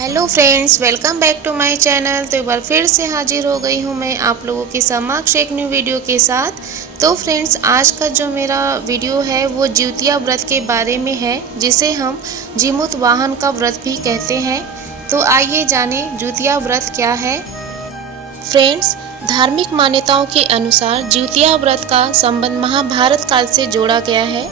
Hello friends, welcome back to my channel. तो एक बार फिर से हाजिर हो गई हूँ मैं आप लोगों के समक्ष एक न्यू वीडियो के साथ। तो फ्रेंड्स, आज का जो मेरा वीडियो है वो जिउतिया व्रत के बारे में है, जिसे हम जीमूत वाहन का व्रत भी कहते हैं। तो आइए जाने जिउतिया व्रत क्या है। फ्रेंड्स, धार्मिक मान्यताओं के अनुसार जिउतिया व्रत का संबंध महाभारत काल से जोड़ा गया है।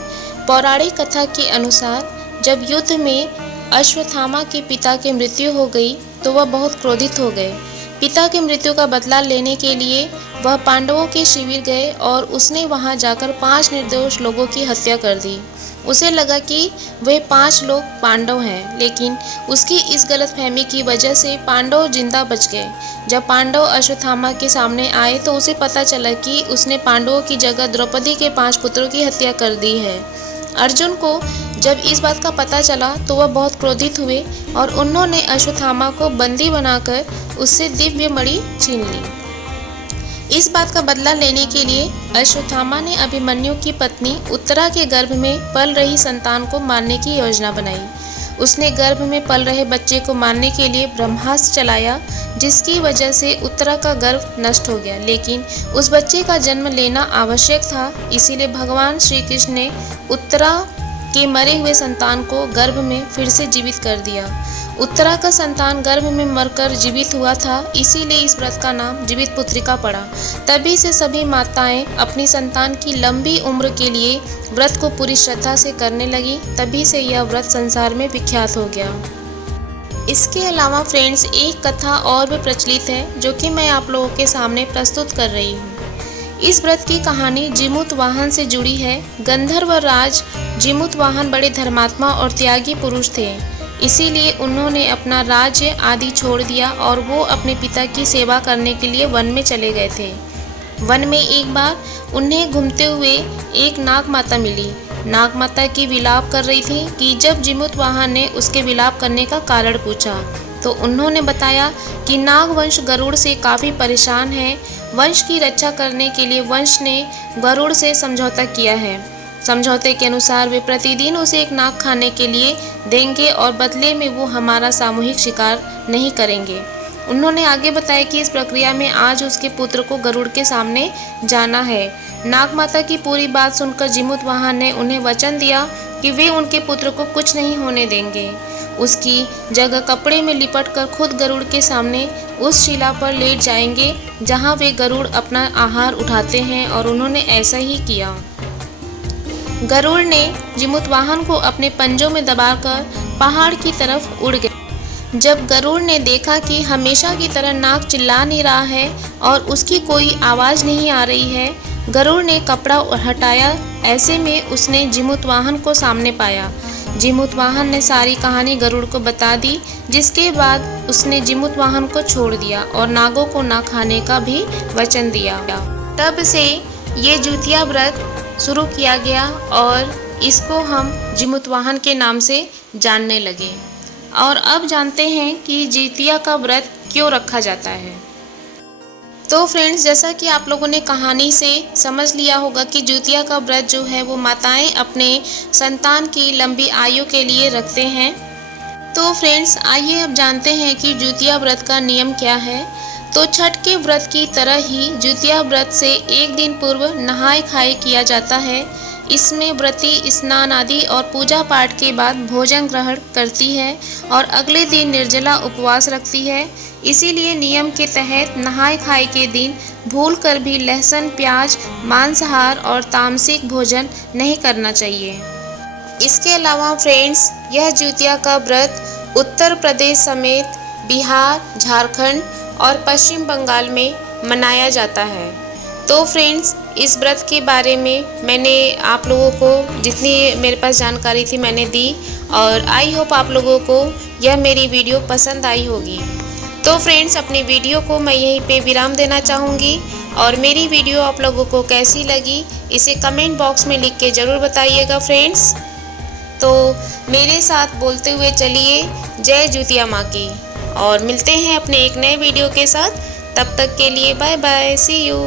पौराणिक कथा के अनुसार जब युद्ध में अश्वत्थामा के पिता की मृत्यु हो गई तो वह बहुत क्रोधित हो गए। पिता की मृत्यु का बदला लेने के लिए वह पांडवों के शिविर गए और उसने वहां जाकर 5 निर्दोष लोगों की हत्या कर दी। उसे लगा कि वे 5 लोग पांडव हैं, लेकिन उसकी इस गलतफहमी की वजह से पांडव जिंदा बच गए। जब पांडव अश्वत्थामा के सामने आए तो उसे पता चला कि उसने पांडवों की जगह द्रौपदी के 5 पुत्रों की हत्या कर दी है। अर्जुन को जब इस बात का पता चला तो वह बहुत क्रोधित हुए और उन्होंने अश्वत्थामा को बंदी बनाकर उससे दिव्य मणि छीन ली। इस बात का बदला लेने के लिए अश्वत्थामा ने अभिमन्यु की पत्नी उत्तरा के गर्भ में पल रही संतान को मारने की योजना बनाई। उसने गर्भ में पल रहे बच्चे को मारने के लिए ब्रह्मास्त्र चलाया, जिसकी वजह से उत्तरा का गर्भ नष्ट हो गया। लेकिन उस बच्चे का जन्म लेना आवश्यक था, इसीलिए भगवान श्री कृष्ण ने उत्तरा के मरे हुए संतान को गर्भ में फिर से जीवित कर दिया। उत्तरा का संतान गर्भ में मरकर जीवित हुआ था, इसीलिए इस व्रत का नाम जीवित पुत्रिका पड़ा। तभी से सभी माताएं अपनी संतान की लंबी उम्र के लिए व्रत को पूरी श्रद्धा से करने लगी। तभी से यह व्रत संसार में विख्यात हो गया। इसके अलावा फ्रेंड्स, एक कथा और भी प्रचलित है जो कि मैं आप लोगों के सामने प्रस्तुत कर रही हूँ। इस व्रत की कहानी जीमूत वाहन से जुड़ी है। गंधर्व राज जीमूत वाहन बड़े धर्मात्मा और त्यागी पुरुष थे, इसीलिए उन्होंने अपना राज्य आदि छोड़ दिया और वो अपने पिता की सेवा करने के लिए वन में चले गए थे। वन में एक बार उन्हें घूमते हुए एक नाग माता मिली। नाग माता की विलाप कर रही थी कि जब जीमूत वाहन ने उसके विलाप करने का कारण पूछा तो उन्होंने बताया कि नाग वंश गरुड़ से काफ़ी परेशान है। वंश की रक्षा करने के लिए वंश ने गरुड़ से समझौता किया है। समझौते के अनुसार वे प्रतिदिन उसे एक नाग खाने के लिए देंगे और बदले में वो हमारा सामूहिक शिकार नहीं करेंगे। उन्होंने आगे बताया कि इस प्रक्रिया में आज उसके पुत्र को गरुड़ के सामने जाना है। नाग माता की पूरी बात सुनकर जीमूत वाहन ने उन्हें वचन दिया कि वे उनके पुत्र को कुछ नहीं होने देंगे। उसकी जगह कपड़े में लिपटकर खुद गरुड़ के सामने उस शिला पर लेट जाएंगे जहां वे गरुड़ अपना आहार उठाते हैं, और उन्होंने ऐसा ही किया। गरुड़ ने जीमूत वाहन को अपने पंजों में दबाकर पहाड़ की तरफ उड़ गए। जब गरुड़ ने देखा कि हमेशा की तरह नाग चिल्ला नहीं रहा है और उसकी कोई आवाज़ नहीं आ रही है, गरुड़ ने कपड़ा हटाया। ऐसे में उसने जीमूत वाहन को सामने पाया। जीमूत वाहन ने सारी कहानी गरुड़ को बता दी, जिसके बाद उसने जीमूत वाहन को छोड़ दिया और नागों को ना खाने का भी वचन दिया। तब से ये जिउतिया व्रत शुरू किया गया और इसको हम जीमूत वाहन के नाम से जानने लगे। और अब जानते हैं कि जिउतिया का व्रत क्यों रखा जाता है। तो फ्रेंड्स, जैसा कि आप लोगों ने कहानी से समझ लिया होगा कि जिउतिया का व्रत जो है वो माताएं अपने संतान की लंबी आयु के लिए रखते हैं। तो फ्रेंड्स, आइए अब जानते हैं कि जिउतिया व्रत का नियम क्या है। तो छठ के व्रत की तरह ही जिउतिया व्रत से एक दिन पूर्व नहाय खाए किया जाता है। इसमें व्रती स्नान आदि और पूजा पाठ के बाद भोजन ग्रहण करती है और अगले दिन निर्जला उपवास रखती है। इसीलिए नियम के तहत नहाय खाए के दिन भूल कर भी लहसुन, प्याज, मांसाहार और तामसिक भोजन नहीं करना चाहिए। इसके अलावा फ्रेंड्स, यह जिउतिया का व्रत उत्तर प्रदेश समेत बिहार, झारखंड और पश्चिम बंगाल में मनाया जाता है। तो फ्रेंड्स, इस व्रत के बारे में मैंने आप लोगों को जितनी मेरे पास जानकारी थी मैंने दी, और आई होप आप लोगों को यह मेरी वीडियो पसंद आई होगी। तो फ्रेंड्स, अपनी वीडियो को मैं यहीं पे विराम देना चाहूँगी, और मेरी वीडियो आप लोगों को कैसी लगी इसे कमेंट बॉक्स में लिख के ज़रूर बताइएगा फ्रेंड्स। तो मेरे साथ बोलते हुए चलिए जय जिउतिया माँ की, और मिलते हैं अपने एक नए वीडियो के साथ। तब तक के लिए बाय बाय, सी यू।